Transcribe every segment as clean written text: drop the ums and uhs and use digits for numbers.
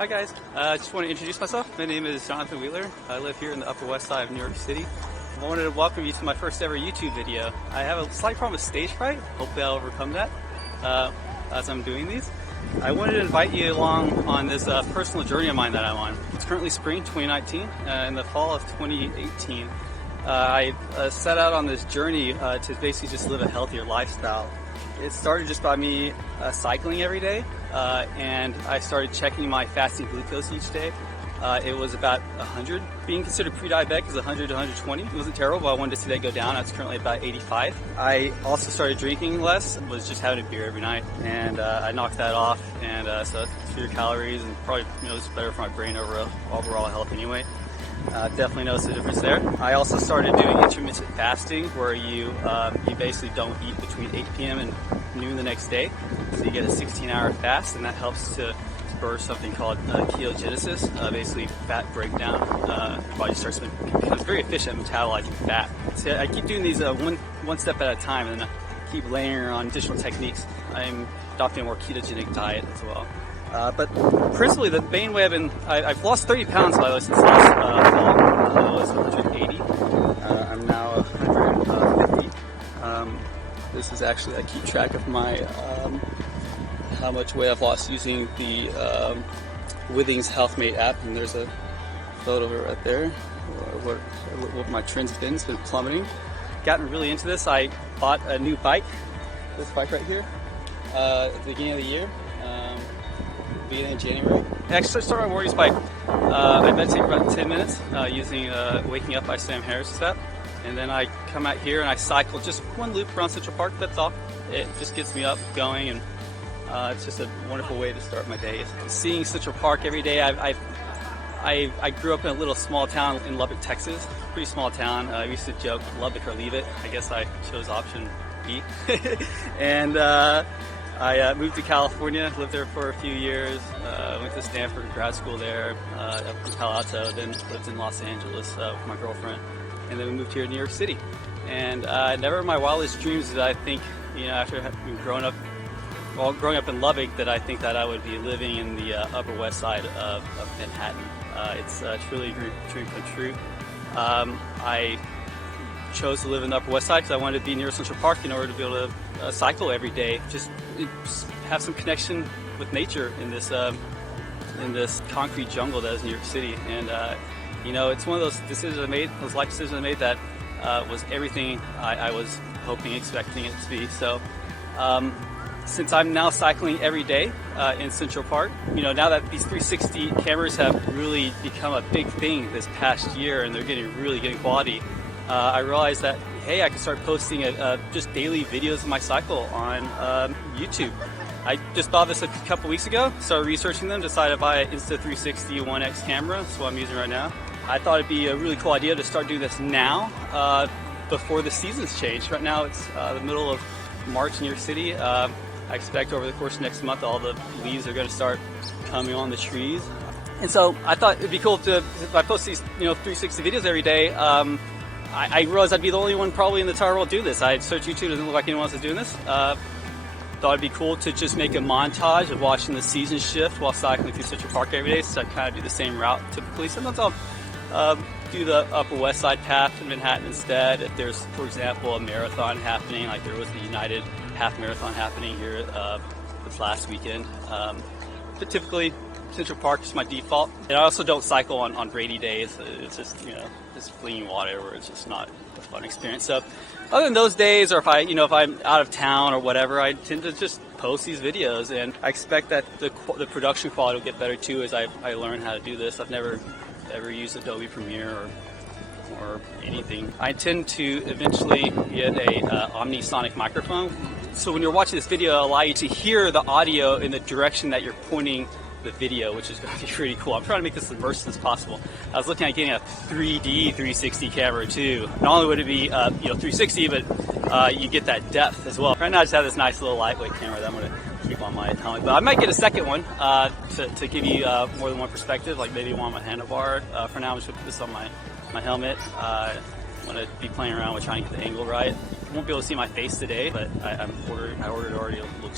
Hi guys, I just want to introduce myself. My name is Jonathan Wheeler. I live here in the Upper West Side of New York City. I wanted to welcome you to my first ever YouTube video. I have a slight problem with stage fright. Hopefully I'll overcome that as I'm doing these. I wanted to invite you along on this personal journey of mine that I'm on. It's currently spring 2019. In the fall of 2018, I set out on this journey to basically just live a healthier lifestyle. It started just by me cycling every day, and I started checking my fasting glucose each day. It was about 100. Being considered pre-diabetic is 100 to 120. It wasn't terrible, but I wanted to see that go down. It's currently about 85. I also started drinking less, was just having a beer every night, and I knocked that off, and so fewer calories, and probably it's better for my brain overall health anyway. Definitely noticed the difference there. I also started doing intermittent fasting, where you basically don't eat between 8 p.m. and noon the next day. So you get a 16-hour fast, and that helps to spur something called ketogenesis, basically fat breakdown. Your body becomes very efficient at metabolizing fat. So I keep doing these one step at a time, and then I keep layering on additional techniques. I'm adopting a more ketogenic diet as well. But principally, the main way I've lost 30 pounds, by the way, since last fall. I was 180. I'm now 150. This is actually, I keep track of my, how much weight I've lost using the Withings HealthMate app, and there's a photo of it right there, what my trend's been. It's been plummeting. Gotten really into this. I bought a new bike, this bike right here, at the beginning of the year. Beginning of January. I actually started my mornings by I meditate for about 10 minutes using Waking Up by Sam Harris's app, and then I come out here and I cycle just one loop around Central Park. That's all. It just gets me up, going, and it's just a wonderful way to start my day. Seeing Central Park every day. I grew up in a little small town in Lubbock, Texas. Pretty small town. I used to joke, Lubbock or leave it. I guess I chose option B. And I moved to California, lived there for a few years, went to Stanford grad school there, up in Palo Alto, then lived in Los Angeles with my girlfriend, and then we moved here to New York City. And never in my wildest dreams did I think, after having growing up in Lubbock, that I think that I would be living in the Upper West Side of Manhattan. It's truly a dream come true. I chose to live in the Upper West Side because I wanted to be near Central Park in order to be able to cycle every day. Just have some connection with nature in this concrete jungle that is New York City. And it's one of those decisions I made, those life decisions I made, that was everything I was hoping, expecting it to be. So since I'm now cycling every day in Central Park, now that these 360 cameras have really become a big thing this past year, and they're really getting quality, I realized that, hey, I can start posting just daily videos of my cycle on YouTube. I just bought this a couple weeks ago, started researching them, decided to buy an Insta360 1X camera. That's what I'm using right now. I thought it'd be a really cool idea to start doing this now, before the seasons change. Right now it's the middle of March in New York City. I expect over the course of next month all the leaves are going to start coming on the trees. And so I thought it'd be cool if I post these 360 videos every day. I realized I'd be the only one probably in the entire world doing this. I searched YouTube, doesn't look like anyone else is doing this. Thought it'd be cool to just make a montage of watching the season shift while cycling through Central Park every day. So I kind of do the same route typically. Sometimes I'll do the Upper West Side path in Manhattan instead. If there's, for example, a marathon happening, like there was the United Half Marathon happening here this last weekend. But typically, Central Park is my default. And I also don't cycle on rainy days. It's just, just flinging water where it's just not a fun experience. So other than those days, or if I'm out of town or whatever, I tend to just post these videos, and I expect that the production quality will get better too as I learn how to do this. I've never ever used Adobe Premiere or anything. I intend to eventually get a omnisonic microphone. So when you're watching this video, it'll allow you to hear the audio in the direction that you're pointing the video, which is going to be pretty cool. I'm trying to make this as immersive as possible. I was looking at getting a 3D 360 camera too. Not only would it be 360, but you get that depth as well. Right now I just have this nice little lightweight camera that I'm going to keep on my helmet, but I might get a second one to give you more than one perspective, like maybe one on my handlebar. For now I'm just going to put this on my helmet. I'm going to be playing around with trying to get the angle right. You won't be able to see my face today, but I ordered already a little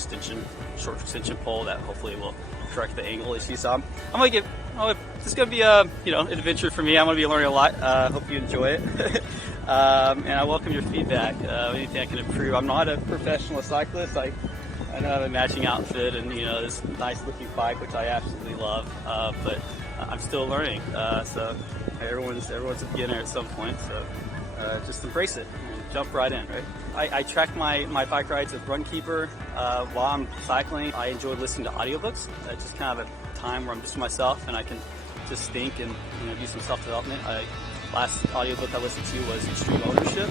short extension pole that hopefully will correct the angle issue. So it's gonna be an adventure for me. I'm gonna be learning a lot. Hope you enjoy it. And I welcome your feedback. Anything I can improve. I'm not a professional cyclist. I know I have a matching outfit and this nice looking bike, which I absolutely love. But I'm still learning. So everyone's a beginner at some point. So just embrace it and jump right in. Right. I track my bike rides with Runkeeper while I'm cycling. I enjoy listening to audiobooks. It's just kind of a time where I'm just myself and I can just think and do some self-development. Last audiobook I listened to was Extreme Ownership,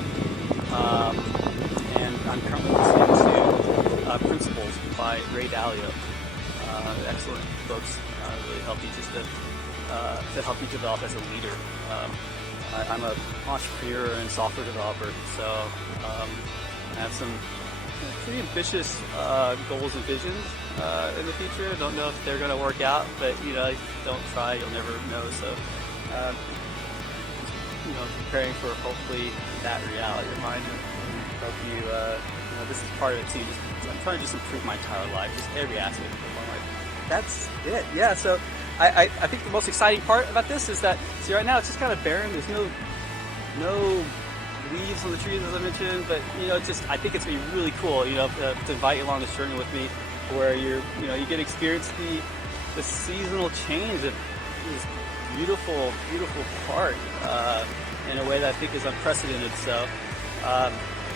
and I'm currently listening to Principles by Ray Dalio. Excellent books, really help you to help you develop as a leader. I'm an entrepreneur and software developer, so I have some pretty ambitious goals and visions in the future. Don't know if they're going to work out, but if you don't try, you'll never know. So, preparing for hopefully that reality of mine. Hope you, this is part of it too. I'm trying to just improve my entire life, just every aspect of my life. That's it. Yeah. So. I think the most exciting part about this is that, see, right now it's just kind of barren. There's no leaves on the trees, as I mentioned, but I think it's gonna be really cool, to invite you along this journey with me, where you get to experience the seasonal change of this beautiful park in a way that I think is unprecedented. So,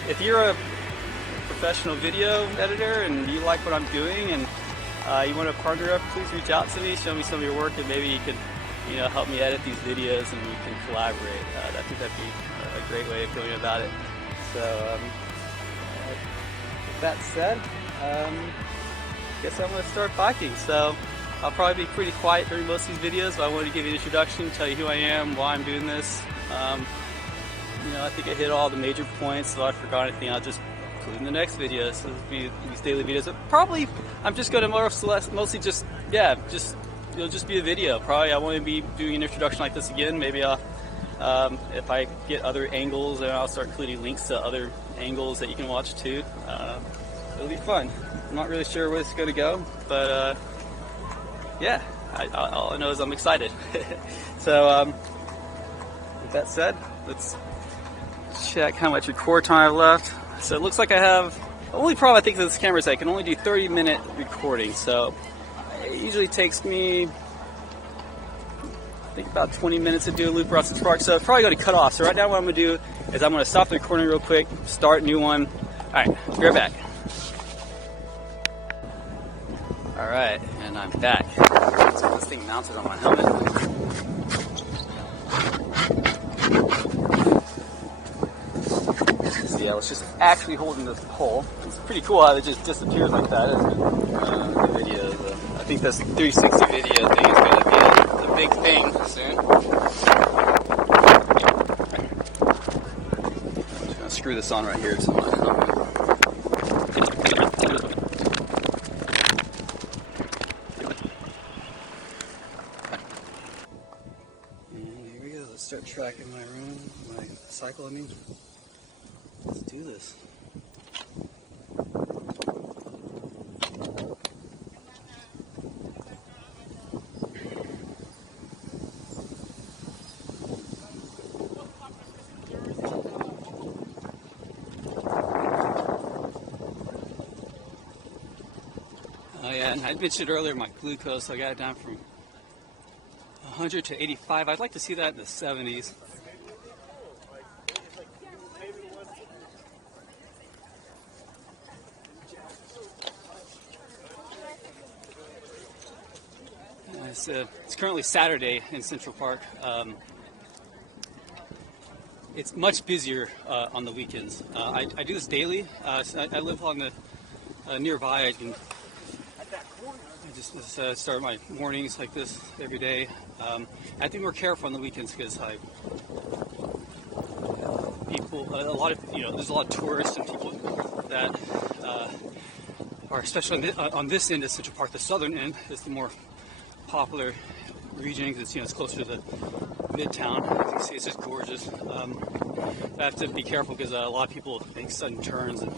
if you're a professional video editor and you like what I'm doing and you want to partner up, please reach out to me, show me some of your work, and maybe you can, help me edit these videos and we can collaborate. I think that'd be a great way of going about it. So, with that said, I guess I'm going to start biking. So, I'll probably be pretty quiet during most of these videos, but I wanted to give you an introduction, tell you who I am, why I'm doing this. I think I hit all the major points, so if I forgot anything, I'll just in the next video. So this will be these daily videos. But probably I'm just going to mostly just it'll just be a video. Probably I won't be doing an introduction like this again. Maybe I'll if I get other angles, and I'll start including links to other angles that you can watch too. It'll be fun. I'm not really sure where it's going to go, but yeah, all I know is I'm excited. So with that said, let's check how much record time I have left. So it looks like I have, the only problem I think with this camera is I can only do 30-minute recording. So it usually takes me, I think, about 20 minutes to do a loop across the park. So it's probably going to cut off. So right now what I'm going to do is I'm going to stop the recording real quick, start a new one. All right, be right back. All right, and I'm back. So this thing mounted on my helmet. Yeah, it's just actually holding this pole. It's pretty cool how it just disappears like that, isn't it? The video, I think this 360 video thing is going to be a big thing soon. I'm just going to screw this on right here. So and here we go. Let's start tracking my cycle. Let's do this. Oh yeah, and I mentioned earlier my glucose, so I got it down from 100 to 85. I'd like to see that in the 70s. It's currently Saturday in Central Park. It's much busier on the weekends. I do this daily. So I live on the nearby. I just start my mornings like this every day. I have to be more careful on the weekends because there's a lot of tourists and people that are, especially on this end of Central Park. The southern end is the more popular region because it's closer to the midtown. As you can see, it's just gorgeous. I have to be careful because a lot of people make sudden turns and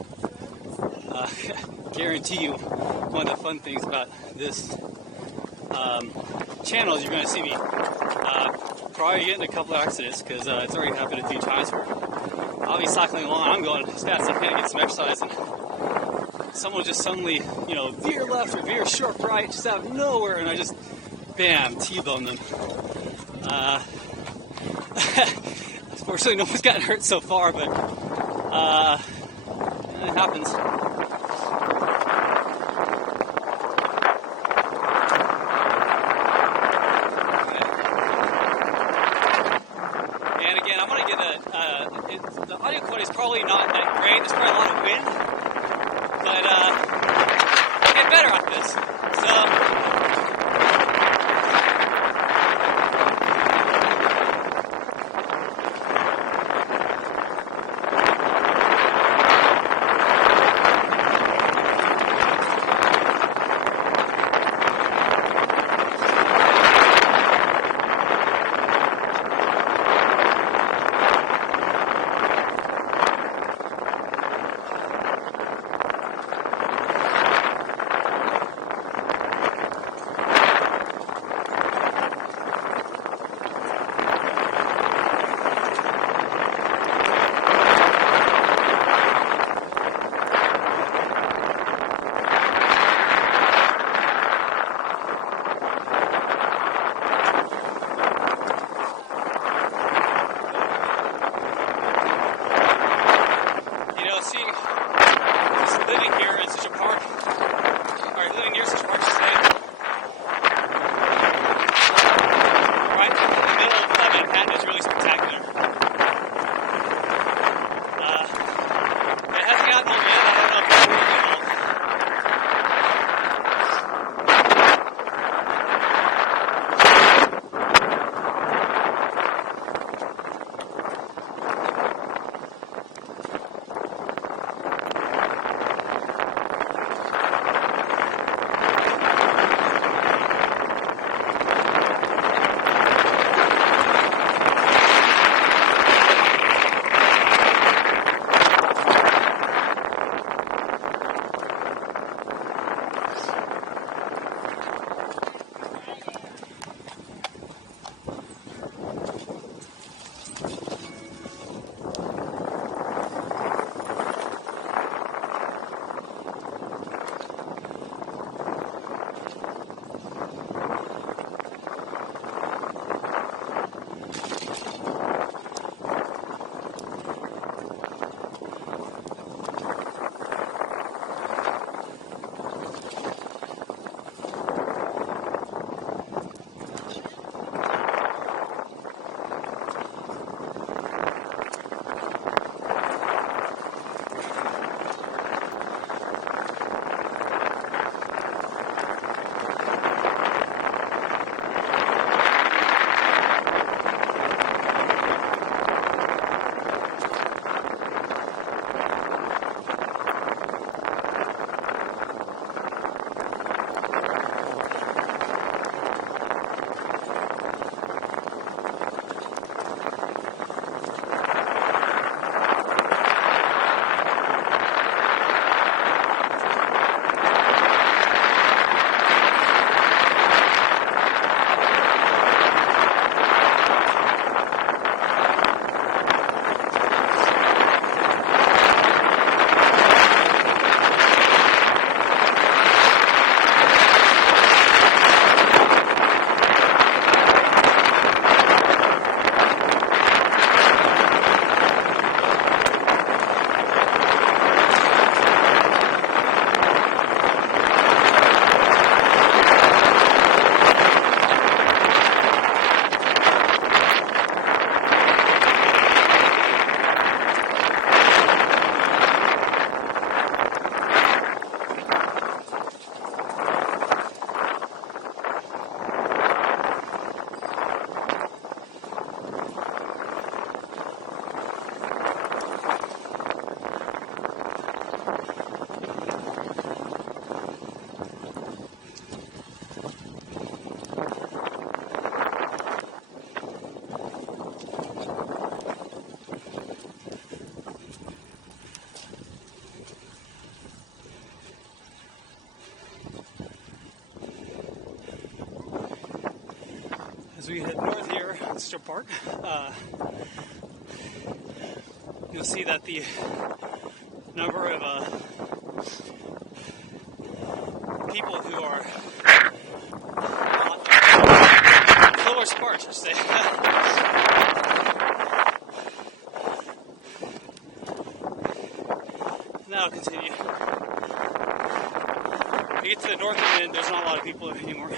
Guarantee you, one of the fun things about this channel is you're going to see me probably getting a couple of accidents, because it's already happened a few times where I'll be cycling along, I'm going as fast as I can to get some exercise, and someone will just suddenly, veer left or veer sharp right, just out of nowhere, and I just, bam, T-bone them. Fortunately, no one's gotten hurt so far, but it happens. And again, I'm going to get the audio quality is probably not that great. There's probably a lot of wind, but I'll get better at this. As we head north here on Strip Park, you'll see that the number of people who are a little more sparse, I should say. Now I'll continue. To get to the north end, there's not a lot of people anymore.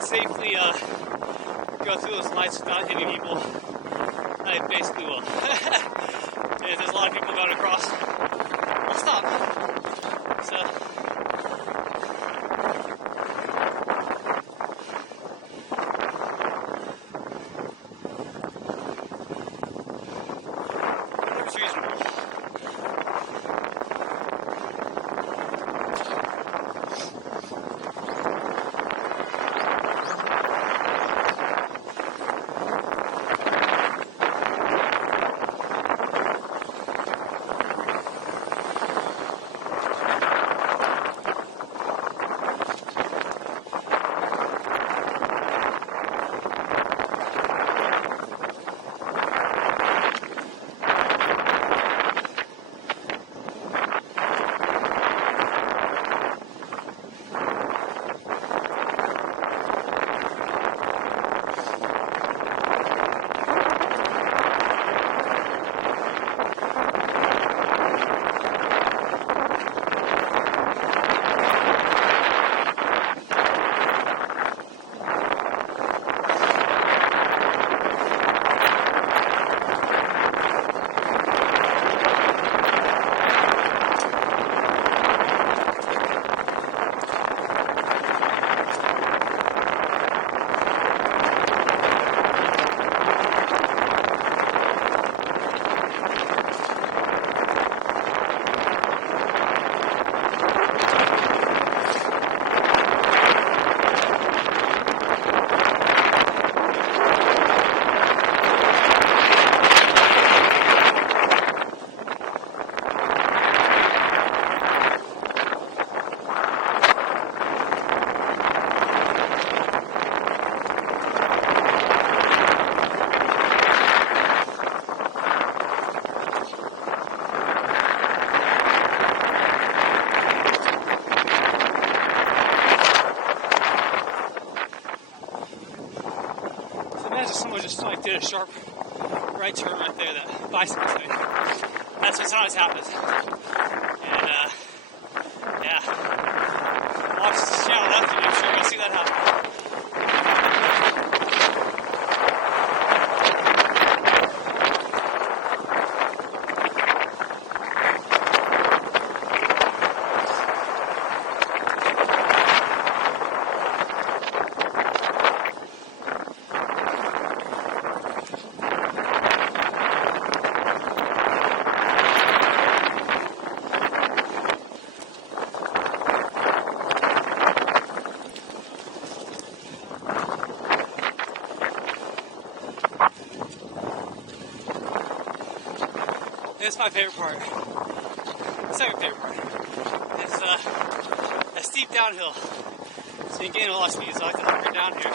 Safely go through those lights without hitting people, I basically will. If there's a lot of people going across, I'll stop. So. Someone just like did a sharp right turn right there, that bicycle thing. That's what always happens. And yeah, watch this channel left, and I'm sure you'll see that happen. this is my favorite part. The second favorite part. It's a steep downhill. So you gain a lot of speed, so I like to hunker down here.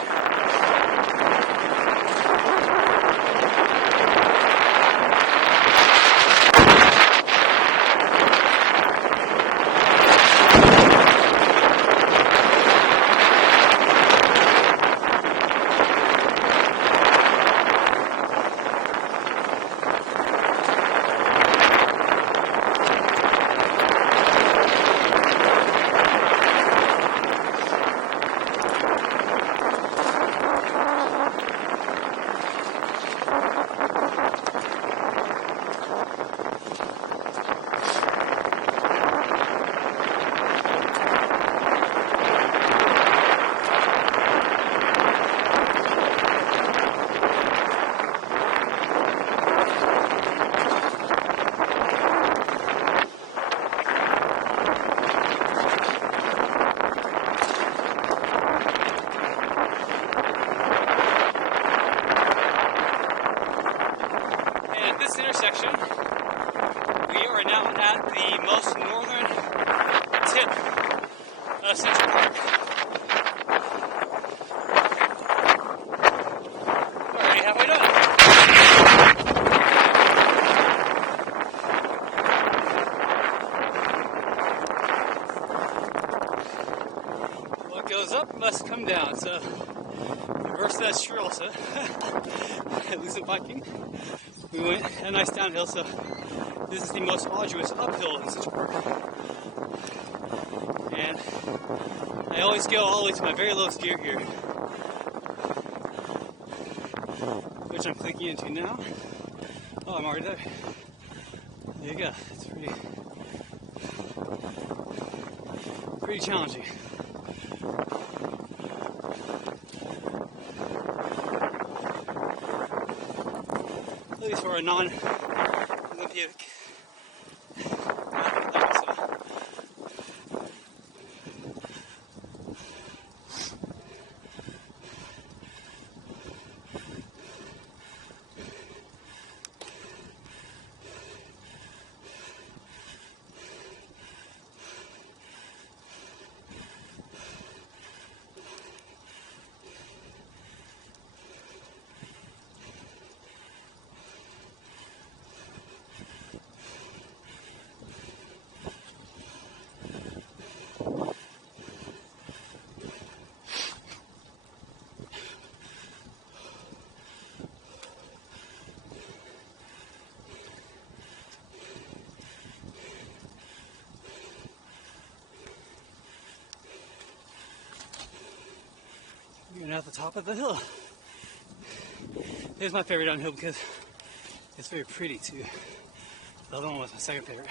Intersection, we are now at the most northern tip of Central Park. We're already halfway done. What goes up must come down, so reverse that squirrel, so at least in biking. We went a nice downhill, so this is the most arduous uphill in Central Park. And I always go all the way to my very lowest gear here, which I'm clicking into now. Oh, I'm already there. There you go. It's pretty challenging. At least for a non-Olympic athlete like myself. We're at the top of the hill. Here's my favorite downhill because it's very pretty too. The other one was my second favorite.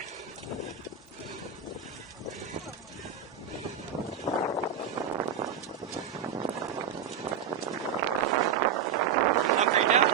Hunkering down.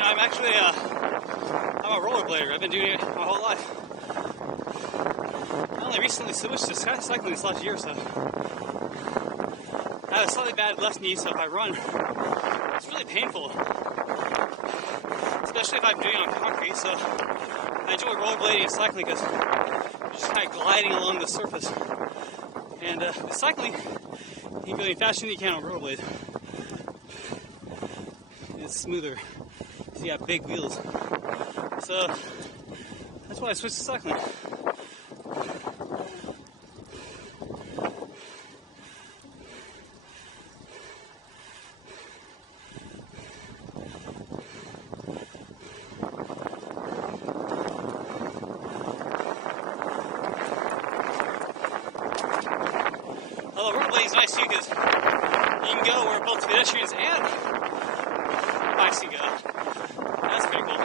I'm actually I'm a rollerblader. I've been doing it my whole life. I only recently switched to cycling this last year or so. I have a slightly bad left knee, so if I run, it's really painful. Especially if I'm doing it on concrete, so I enjoy rollerblading and cycling because you're just kind of gliding along the surface. And with cycling, you can go as fast as you can on a rollerblade. It's smoother. You got big wheels. So that's why I switched to cycling. too, because you can go where both pedestrians and bikes can go. That's pretty cool.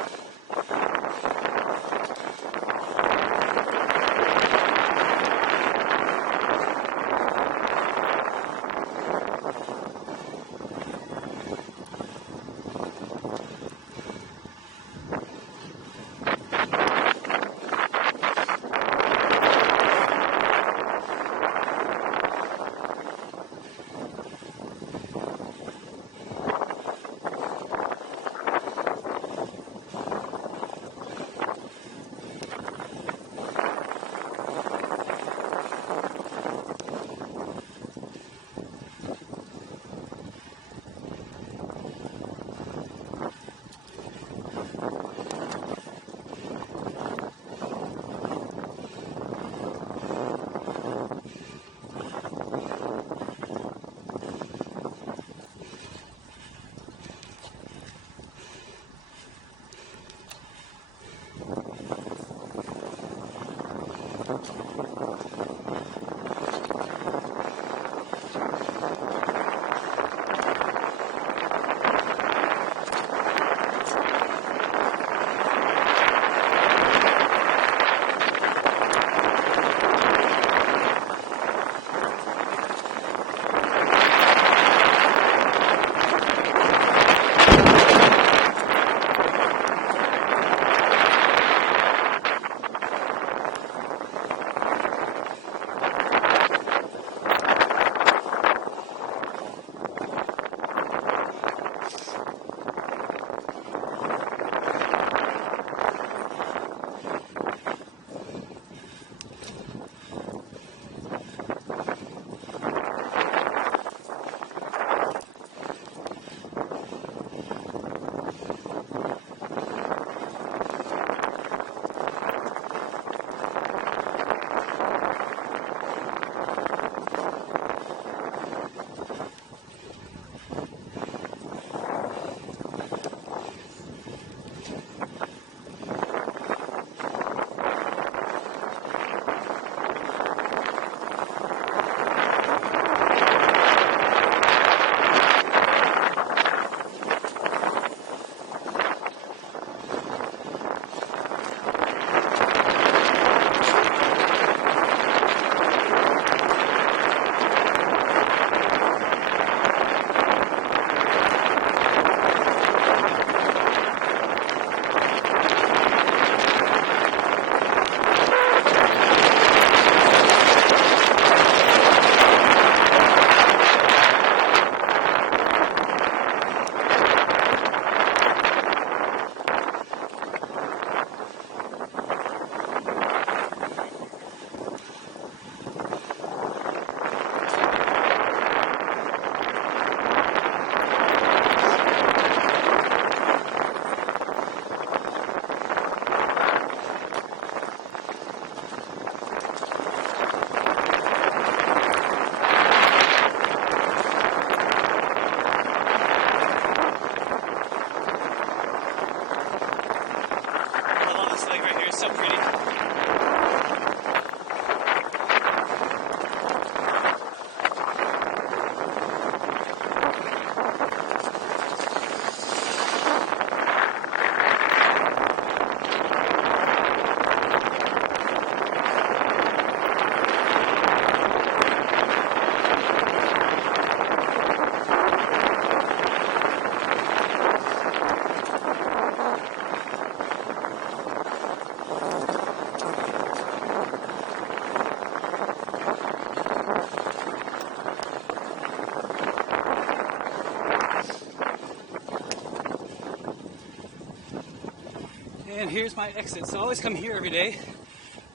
And here's my exit. So I always come here every day,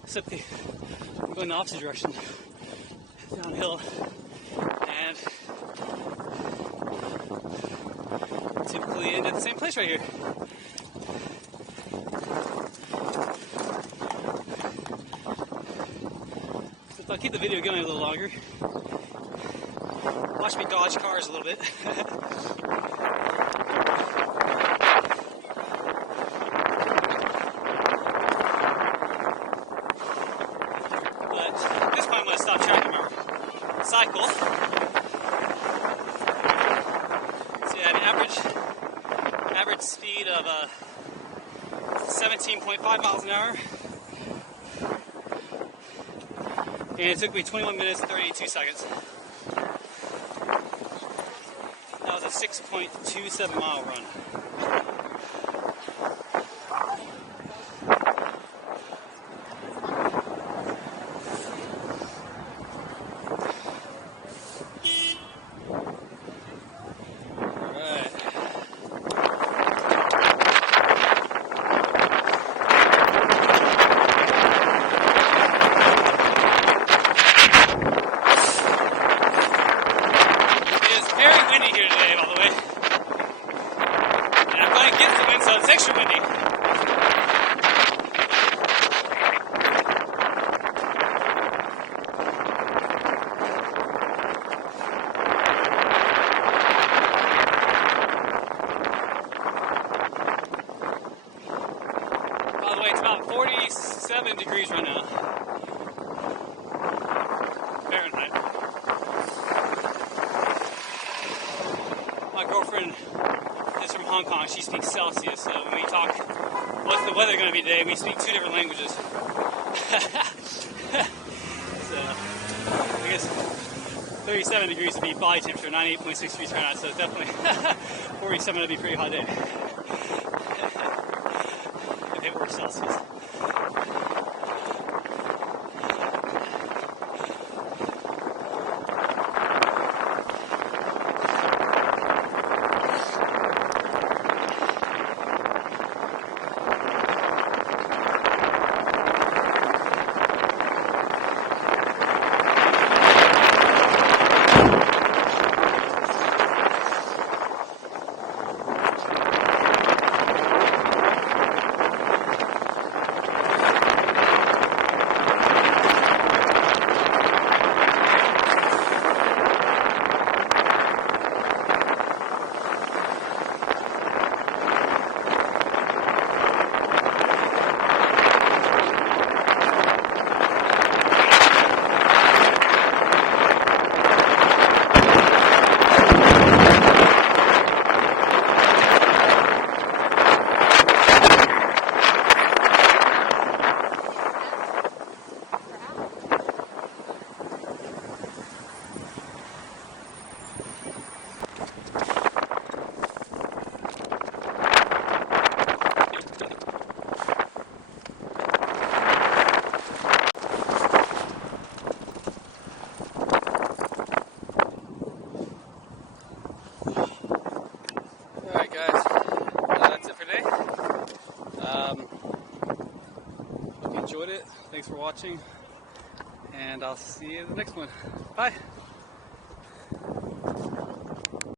except I'm going the opposite direction, downhill, and typically end at the same place right here. So I'll keep the video going a little longer. Watch me dodge cars a little bit. Stop tracking my cycle. 13.5 miles an hour. And it took me 21 minutes and 32 seconds. That was a 6.27 mile run. It's extra windy. By the way, it's about 47 degrees right now. Fahrenheit. My girlfriend is from Hong Kong. She speaks Celsius, so when we talk, what's the weather going to be today, we speak two different languages. So, I guess 37 degrees would be body temperature, 98.6 degrees Fahrenheit, so definitely 47 would be a pretty hot day. If it were Celsius. Hope you enjoyed it. Thanks for watching, and I'll see you in the next one. Bye.